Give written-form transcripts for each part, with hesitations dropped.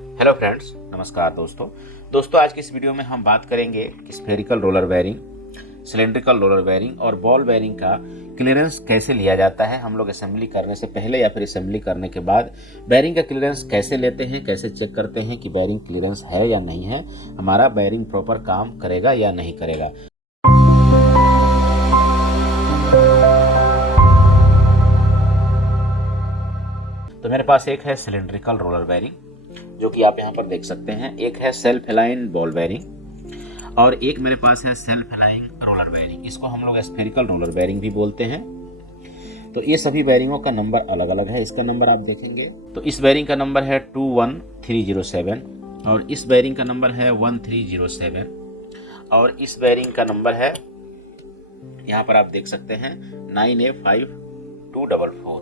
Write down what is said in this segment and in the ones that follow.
Hello friends, नमस्कार दोस्तों आज की इस वीडियो में हम बात करेंगे कि spherical roller bearing, cylindrical roller bearing और बॉल बेयरिंग का क्लियरेंस कैसे लिया जाता है। हम लोग असेंबली करने से पहले या फिर असेंबली करने के बाद बेयरिंग का क्लियरेंस कैसे लेते हैं, कैसे चेक करते हैं कि बेयरिंग क्लियरेंस है या नहीं है, हमारा बेयरिंग प्रॉपर काम करेगा या नहीं करेगा। तो मेरे पास एक है सिलेंड्रिकल रोलर बेयरिंग जो कि आप यहाँ पर देख सकते हैं, एक है सेल्फ अलाइन बॉल बेयरिंग और एक मेरे पास है सेल्फ अलाइन रोलर बेयरिंग। इसको हम लोग स्फेरिकल रोलर बेयरिंग भी बोलते हैं। तो ये सभी बेयरिंगों का नंबर अलग अलग है। इसका नंबर आप देखेंगे तो इस बेयरिंग का नंबर है 21307 और इस बेयरिंग का नंबर है 1307 और इस बेयरिंग का नंबर है, यहाँ पर आप देख सकते हैं, 9A5244।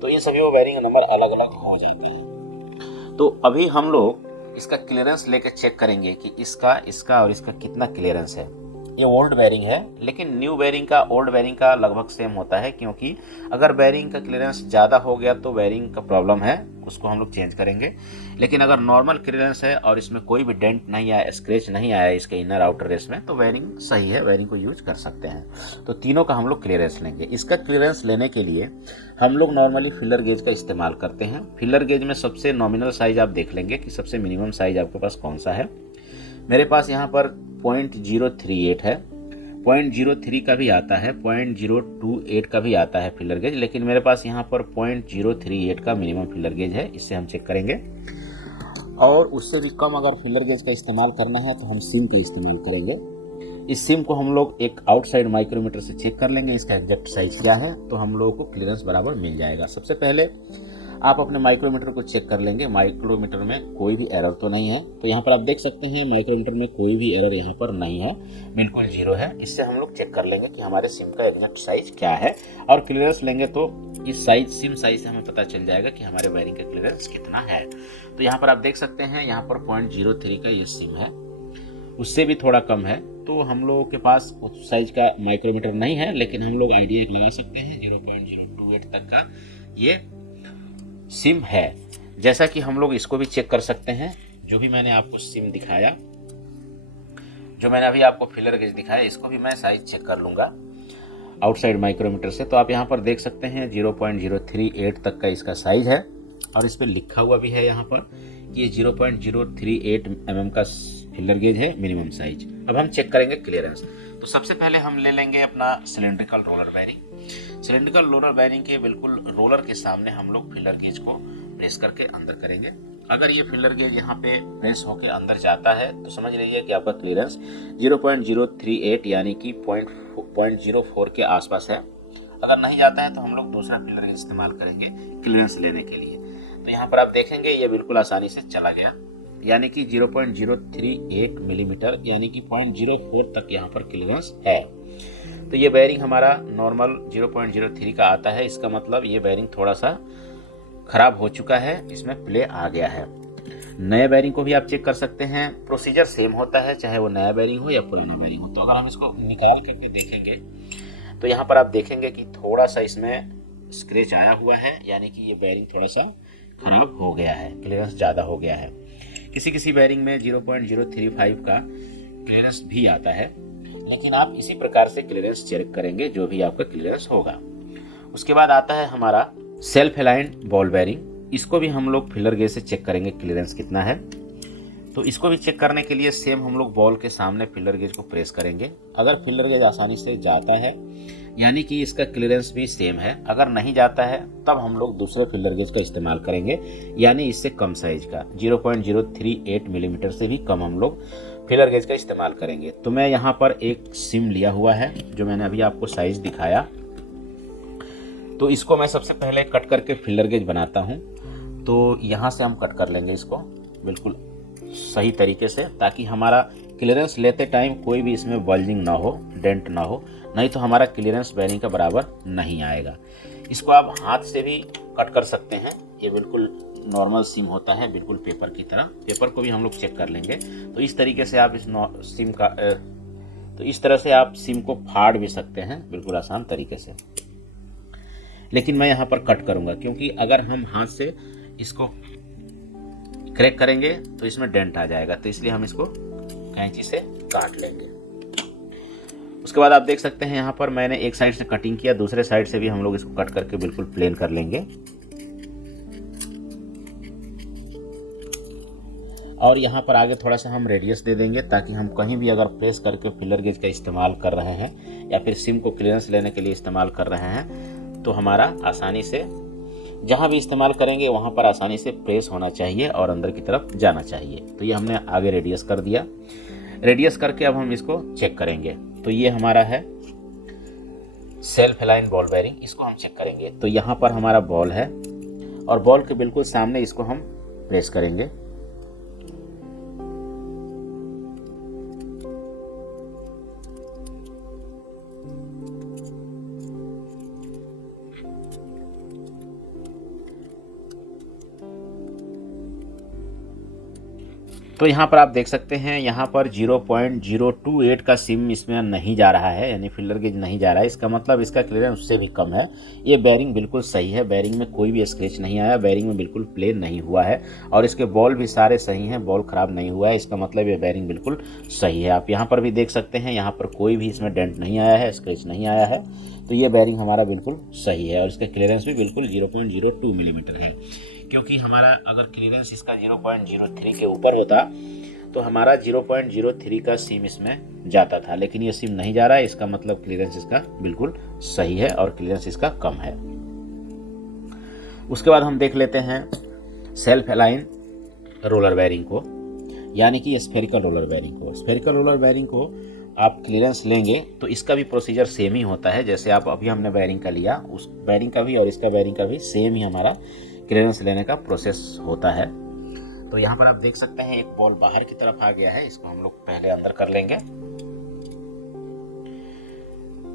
तो इन सभी बेयरिंग नंबर अलग अलग हो जाते हैं। तो अभी हम लोग इसका क्लियरेंस लेके चेक करेंगे कि इसका और इसका कितना क्लियरेंस है। ये ओल्ड बेयरिंग है, लेकिन न्यू बेयरिंग का ओल्ड बेयरिंग का लगभग सेम होता है, क्योंकि अगर बेयरिंग का क्लियरेंस ज़्यादा हो गया तो बेयरिंग का प्रॉब्लम है, उसको हम लोग चेंज करेंगे। लेकिन अगर नॉर्मल क्लियरेंस है और इसमें कोई भी डेंट नहीं आया, स्क्रैच नहीं आया इसके इनर आउटर रेस में, तो बेयरिंग सही है, बेयरिंग को यूज कर सकते हैं। तो तीनों का हम लोग क्लियरेंस लेंगे। इसका क्लियरेंस लेने के लिए हम लोग नॉर्मली फिलर गेज का इस्तेमाल करते हैं। फिलर गेज में सबसे नॉमिनल साइज आप देख लेंगे कि सबसे मिनिमम साइज आपके पास कौन सा है। मेरे पास यहाँ पर 0.038 है, 0.03 का भी आता है, 0.028 का भी आता है फिलर गेज, लेकिन मेरे पास यहाँ पर 0.038 का मिनिमम फिलर गेज है। इससे हम चेक करेंगे। और उससे भी कम अगर फिलर गेज का इस्तेमाल करना है तो हम सिम का इस्तेमाल करेंगे। इस सिम को हम लोग एक आउटसाइड माइक्रोमीटर से चेक कर लेंगे इसका एग्जैक्ट साइज क्या है, तो हम लोगों को क्लियरेंस बराबर मिल जाएगा। सबसे पहले आप अपने माइक्रोमीटर को चेक कर लेंगे, माइक्रोमीटर में कोई भी एरर तो नहीं है। तो यहाँ पर आप देख सकते हैं माइक्रोमीटर में कोई भी एरर यहाँ पर नहीं है, बिल्कुल जीरो है। इससे हम लोग चेक कर लेंगे कि हमारे सिम का एग्जैक्ट साइज क्या है, और क्लियरेंस लेंगे तो इस साइज, सिम साइज से हमें पता चल जाएगा कि हमारे वायरिंग का क्लियरेंस कितना है। तो यहाँ पर आप देख सकते हैं, यहाँ पर 0.03 का ये सिम है, उससे भी थोड़ा कम है। तो हम लोगों के पास उस साइज का माइक्रोमीटर नहीं है, लेकिन हम लोग आइडिया एक लगा सकते हैं, 0.028 तक का ये सिम है। जैसा कि हम लोग इसको भी चेक कर सकते हैं, जो भी मैंने आपको सिम दिखाया, जो मैंने अभी आपको फिलर गेज दिखाया, इसको भी मैं साइज चेक कर लूंगा आउटसाइड माइक्रोमीटर से। तो आप यहाँ पर देख सकते हैं 0.038 तक का इसका साइज है, और इस पर लिखा हुआ भी है यहाँ पर कि ये 0.038 mm का फिलर गेज है, मिनिमम साइज। अब हम चेक करेंगे क्लियरेंस। तो सबसे पहले हम ले लेंगे अपना cylindrical roller bearing. Cylindrical roller bearing के बिल्कुल रोलर के सामने हम लोग फिलर गेज को प्रेस करके अंदर करेंगे। अगर ये फिलर गेज यहाँ पे प्रेस होकर अंदर जाता है तो समझ लीजिए कि आपका क्लियरेंस 0.038 यानी कि 0.04 के आसपास है। अगर नहीं जाता है तो हम लोग दूसरा फिलर गेज इस्तेमाल करेंगे क्लियरेंस लेने के लिए। तो यहाँ पर आप देखेंगे ये बिल्कुल आसानी से चला गया, यानी कि 0.038 मिलीमीटर, यानी कि 0.04 तक यहाँ पर क्लियरेंस है। तो ये बेयरिंग हमारा नॉर्मल 0.03 का आता है। इसका मतलब ये बेयरिंग थोड़ा सा खराब हो चुका है, इसमें प्ले आ गया है। नए बेयरिंग को भी आप चेक कर सकते हैं, प्रोसीजर सेम होता है, चाहे वो नया बेयरिंग हो या पुराना बेयरिंग हो। तो अगर हम इसको निकाल करके देखेंगे तो यहाँ पर आप देखेंगे कि थोड़ा सा इसमें स्क्रैच आया हुआ है, यानी कि ये बेयरिंग थोड़ा सा खराब हो गया है, क्लियरेंस ज़्यादा हो गया है। किसी किसी बेयरिंग में 0.035 का क्लियरेंस भी आता है, लेकिन आप इसी प्रकार से क्लियरेंस चेक करेंगे जो भी आपका क्लियरेंस होगा। उसके बाद आता है हमारा सेल्फ अलाइंड बॉल बेयरिंग। इसको भी हम लोग फिलर गेज से चेक करेंगे क्लियरेंस कितना है। तो इसको भी चेक करने के लिए सेम हम लोग बॉल के सामने फिलर गेज को प्रेस करेंगे। अगर फिलर गेज आसानी से जाता है यानी कि इसका क्लियरेंस भी सेम है, अगर नहीं जाता है तब हम लोग दूसरे फिलर गेज का इस्तेमाल करेंगे, यानी इससे कम साइज का 0.038 मिलीमीटर से भी कम हम लोग फिलर गेज का इस्तेमाल करेंगे। तो मैं यहाँ पर एक सिम लिया हुआ है, जो मैंने अभी आपको साइज दिखाया। तो इसको मैं सबसे पहले कट करके फिलर गेज बनाता हूँ। तो यहाँ से हम कट कर लेंगे इसको बिल्कुल सही तरीके से, ताकि हमारा क्लियरेंस लेते टाइम कोई भी इसमें बल्जिंग ना हो, डेंट ना हो, नहीं तो हमारा क्लियरेंस बेयरिंग का बराबर नहीं आएगा। इसको आप हाथ से भी कट कर सकते हैं, ये बिल्कुल नॉर्मल सिम होता है, बिल्कुल पेपर की तरह। पेपर को भी हम लोग चेक कर लेंगे। तो इस तरीके से आप इस तरह से आप सिम को फाड़ भी सकते हैं, बिल्कुल आसान तरीके से। लेकिन मैं यहाँ पर कट करूँगा, क्योंकि अगर हम हाथ से इसको क्रैक करेंगे तो इसमें डेंट आ जाएगा, तो इसलिए हम इसको कैंची से काट लेंगे। उसके बाद आप देख सकते हैं यहाँ पर मैंने एक साइड से कटिंग किया, दूसरे साइड से भी हम लोग इसको कट करके बिल्कुल प्लेन कर लेंगे। और यहाँ पर आगे थोड़ा सा हम रेडियस दे देंगे ताकि हम कहीं भी अगर प्रेस करके फिलर गेज का इस्तेमाल कर रहे हैं या फिर सिम को क्लियरेंस लेने के लिए इस्तेमाल कर रहे हैं तो हमारा आसानी से जहाँ भी इस्तेमाल करेंगे वहाँ पर आसानी से प्रेस होना चाहिए और अंदर की तरफ जाना चाहिए। तो ये हमने आगे रेडियस कर दिया। रेडियस करके अब हम इसको चेक करेंगे। तो ये हमारा है सेल्फ अलाइन बॉल बेयरिंग, इसको हम चेक करेंगे। तो यहाँ पर हमारा बॉल है और बॉल के बिल्कुल सामने इसको हम प्रेस करेंगे। तो यहाँ पर आप देख सकते हैं यहाँ पर 0.028 का सिम इसमें नहीं जा रहा है, यानी फिलर गेज नहीं जा रहा है। इसका मतलब इसका क्लियरेंस उससे भी कम है। ये बेयरिंग बिल्कुल सही है, बेयरिंग में कोई भी स्क्रैच नहीं आया, बेयरिंग में बिल्कुल प्लेन नहीं हुआ है और इसके बॉल भी सारे सही हैं, बॉल खराब नहीं हुआ है। इसका मतलब ये बेयरिंग बिल्कुल सही है। आप यहाँ पर भी देख सकते हैं, यहाँ पर कोई भी इसमें डेंट नहीं आया है, स्क्रैच नहीं आया है। तो ये बेयरिंग हमारा बिल्कुल सही है और इसका क्लियरेंस भी बिल्कुल 0.02 मिलीमीटर है। क्योंकि हमारा अगर क्लियरेंस इसका 0.03 के ऊपर होता तो हमारा 0.03 का सिम इसमें जाता था, लेकिन ये सिम नहीं जा रहा है। इसका मतलब क्लियरेंस इसका बिल्कुल सही है और क्लियरेंस इसका कम है। उसके बाद हम देख लेते हैं सेल्फ अलाइन रोलर बेयरिंग को, यानी कि स्फेरिकल रोलर बेयरिंग को। स्फेरिकल रोलर बेयरिंग को आप क्लियरेंस लेंगे तो इसका भी प्रोसीजर सेम ही होता है। जैसे आप अभी हमने बेयरिंग का लिया, उस बेयरिंग का भी और इसका बेयरिंग का भी सेम ही हमारा क्लियरेंस लेने का प्रोसेस होता है। तो यहाँ पर आप देख सकते हैं एक बॉल बाहर की तरफ आ गया है, इसको हम लोग पहले अंदर कर लेंगे।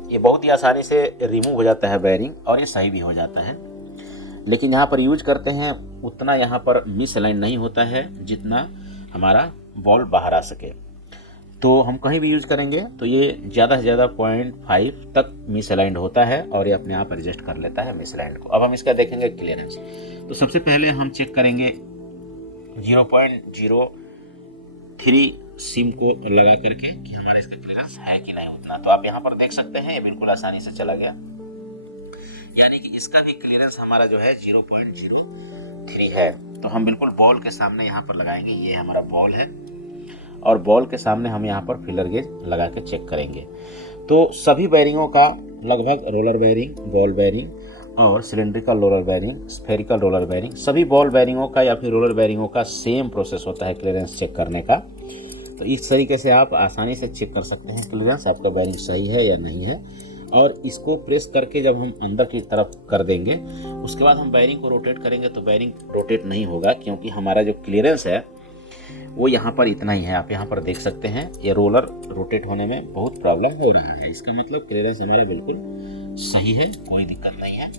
ये बहुत ही आसानी से रिमूव हो जाता है बेयरिंग और ये सही भी हो जाता है, लेकिन यहाँ पर यूज करते हैं उतना यहाँ पर मिस अलाइन नहीं होता है जितना हमारा बॉल बाहर आ सके। तो हम कहीं भी यूज करेंगे तो ये ज़्यादा से ज़्यादा 0.5 तक मिस अलाइंड होता है और ये अपने आप एडजस्ट कर लेता है मिस अलाइंड को। अब हम इसका देखेंगे क्लियरेंस। तो सबसे पहले हम चेक करेंगे 0.03 सिम को लगा करके कि हमारा इसका क्लियरेंस है कि नहीं उतना। तो आप यहाँ पर देख सकते हैं ये बिल्कुल आसानी से चला गया, यानी कि इसका भी क्लियरेंस हमारा जो है 0.03 है। तो हम बिल्कुल बॉल के सामने यहाँ पर लगाएंगे। ये हमारा बॉल है और बॉल के सामने हम यहाँ पर फिलर गेज लगा के चेक करेंगे। तो सभी बेयरिंगों का लगभग रोलर बेयरिंग, बॉल बेयरिंग और cylindrical roller bearing, spherical roller bearing, सभी बॉल बेयरिंगों का या फिर रोलर बेयरिंगों का सेम प्रोसेस होता है क्लियरेंस चेक करने का। तो इस तरीके से आप आसानी से चेक कर सकते हैं क्लियरेंस आपका बेयरिंग सही है या नहीं है। और इसको प्रेस करके जब हम अंदर की तरफ कर देंगे उसके बाद हम बेयरिंग को रोटेट करेंगे तो बेयरिंग रोटेट नहीं होगा, क्योंकि हमारा जो क्लियरेंस है वो यहाँ पर इतना ही है। आप यहाँ पर देख सकते हैं ये रोलर रोटेट होने में बहुत प्रॉब्लम हो रहा है। इसका मतलब क्लियरेंस हमारा बिल्कुल सही है, कोई दिक्कत नहीं है।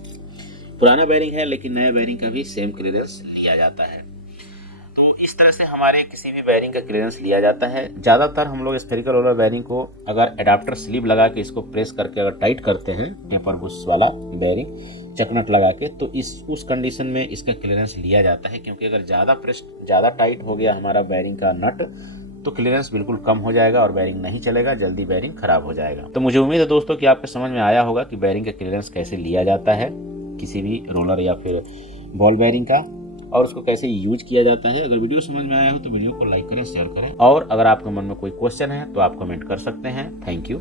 पुराना बेयरिंग है लेकिन नया बेयरिंग का भी सेम क्लियरेंस लिया जाता है। तो इस तरह से हमारे किसी भी बेयरिंग का क्लियरेंस लिया जाता है। ज़्यादातर हम लोग स्फेरिकल रोलर बेयरिंग को अगर एडाप्टर स्लीव लगा के इसको प्रेस करके अगर टाइट करते हैं, टेपर बुश वाला बेयरिंग चकनट लगा के, तो उस कंडीशन में इसका क्लियरेंस लिया जाता है। क्योंकि अगर ज़्यादा टाइट हो गया हमारा बेयरिंग का नट तो क्लियरेंस बिल्कुल कम हो जाएगा और बेयरिंग नहीं चलेगा, जल्दी बेयरिंग खराब हो जाएगा। तो मुझे उम्मीद है दोस्तों कि आपके समझ में आया होगा कि बेयरिंग का क्लियरेंस कैसे लिया जाता है किसी भी रोलर या फिर बॉल बेयरिंग का, और उसको कैसे यूज किया जाता है। अगर वीडियो समझ में आया हो तो वीडियो को लाइक करें, शेयर करें, और अगर आपके मन में कोई क्वेश्चन है तो आप कमेंट कर सकते हैं। Thank you.